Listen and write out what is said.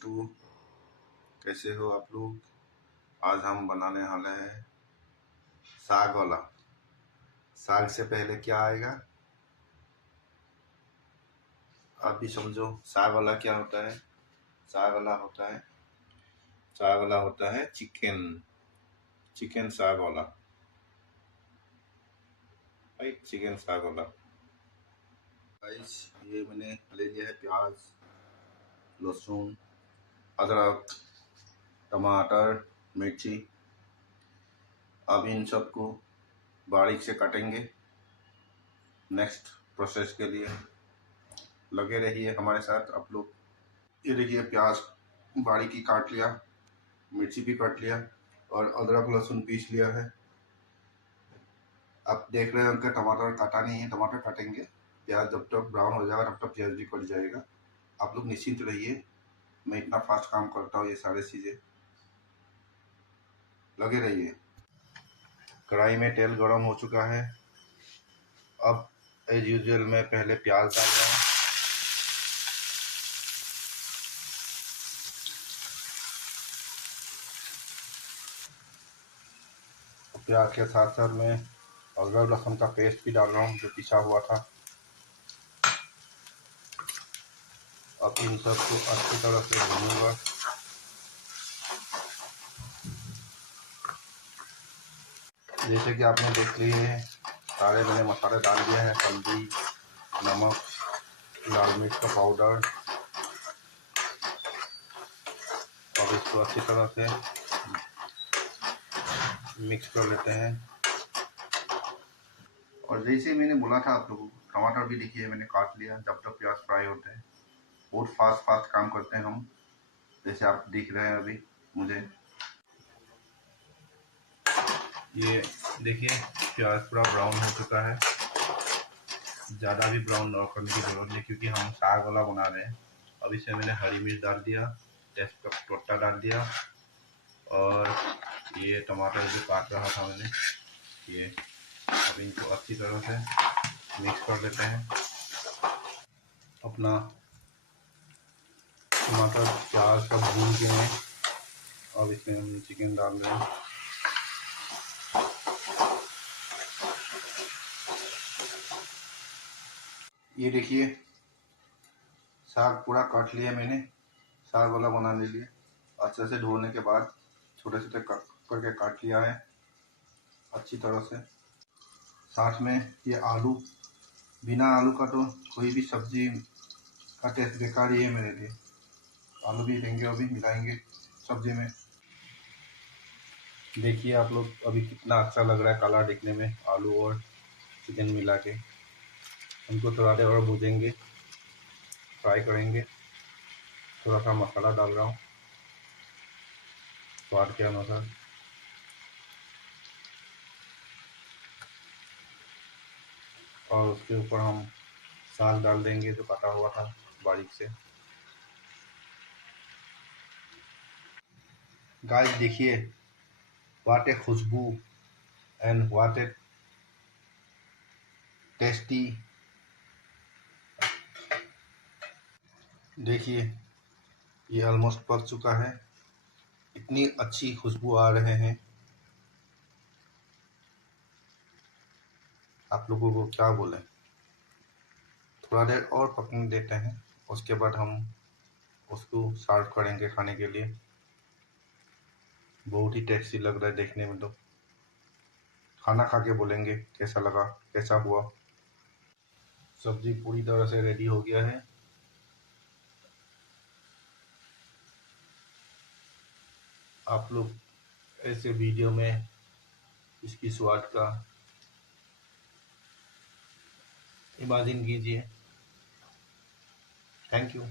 दोस्तों, कैसे हो आप लोग। आज हम बनाने वाले हैं साग वाला। साग से पहले क्या आएगा आप भी समझो। साग वाला क्या होता है। साग वाला होता है चिकन साग वाला। भाई चिकन साग वाला। गाइस, ये मैंने ले लिया है प्याज, लहसुन, अदरक, टमाटर, मिर्ची। अब इन सबको बारीक से काटेंगे। नेक्स्ट प्रोसेस के लिए लगे रहिए हमारे साथ आप लोग। ये देखिए, प्याज बारीक ही काट लिया, मिर्ची भी काट लिया और अदरक लहसुन पीस लिया है। आप देख रहे हैं उनका टमाटर काटा नहीं है, टमाटर काटेंगे। प्याज जब तक ब्राउन हो जाएगा तब तक प्याज भी कट जाएगा। आप लोग निश्चिंत रहिए, मैं इतना फास्ट काम करता हूँ। ये सारी चीज़ें लगे रहिए। कढ़ाई में तेल गरम हो चुका है। अब एज यूजुअल मैं पहले प्याज डाल रहा हूँ। प्याज के साथ साथ मैं अदरक लहसुन का पेस्ट भी डाल रहा हूँ, जो पिसा हुआ था। अब इन सबको अच्छी तरह से भूनूंगा। जैसे कि आपने देख लिए हैं, सारे मैंने मसाले डाल दिए हैं। हल्दी, नमक, लाल मिर्च का पाउडर। और इसको अच्छी तरह से मिक्स कर लेते हैं। और जैसे मैंने बोला था आप लोगों को, टमाटर भी देखिए मैंने काट लिया। जब तक प्याज फ्राई होते हैं, बहुत फास्ट काम करते हैं हम, जैसे आप दिख रहे हैं अभी मुझे। ये देखिए, प्याज पूरा ब्राउन हो चुका है। ज़्यादा भी ब्राउन करने की जरूरत नहीं, क्योंकि हम साग वाला बना रहे हैं। अब इसमें मैंने हरी मिर्च डाल दिया, तेजपत्ता डाल दिया, और ये टमाटर जो काट रहा था मैंने, ये अब इनको अच्छी तरह से मिक्स कर लेते हैं। अपना टमाटर प्याज सब भून के हैं। अब इसमें हम चिकन डाल रहे हैं। ये देखिए, साग पूरा काट लिया मैंने। साग वाला बनाने के लिए अच्छे से धोने के बाद छोटे छोटे कट करके काट लिया है अच्छी तरह से। साथ में ये आलू, बिना आलू का तो कोई भी सब्जी का टेस्ट बेकार ही है मेरे लिए। आलू भी देंगे, अभी मिलाएंगे सब्जी में। देखिए आप लोग, अभी कितना अच्छा लग रहा है कलर दिखने में, आलू और चिकन मिला के। उनको थोड़ा देर और भूजेंगे, फ्राई करेंगे। थोड़ा सा मसाला डाल रहा हूँ स्वाद के अनुसार। और उसके ऊपर हम साग डाल देंगे जो काटा हुआ था बारीक से। गाइस देखिए, व्हाट ए खुशबू एंड व्हाट ए टेस्टी। देखिए, ये ऑलमोस्ट पक चुका है। इतनी अच्छी खुशबू आ रहे हैं। आप लोगों को क्या बोले, थोड़ा देर और पकने देते हैं। उसके बाद हम उसको सर्व करेंगे खाने के लिए। बहुत ही टेस्टी लग रहा है देखने में। तो खाना खा के बोलेंगे कैसा लगा, कैसा हुआ। सब्जी पूरी तरह से रेडी हो गया है। आप लोग ऐसे वीडियो में इसकी स्वाद का इमेजिन कीजिए। Thank you.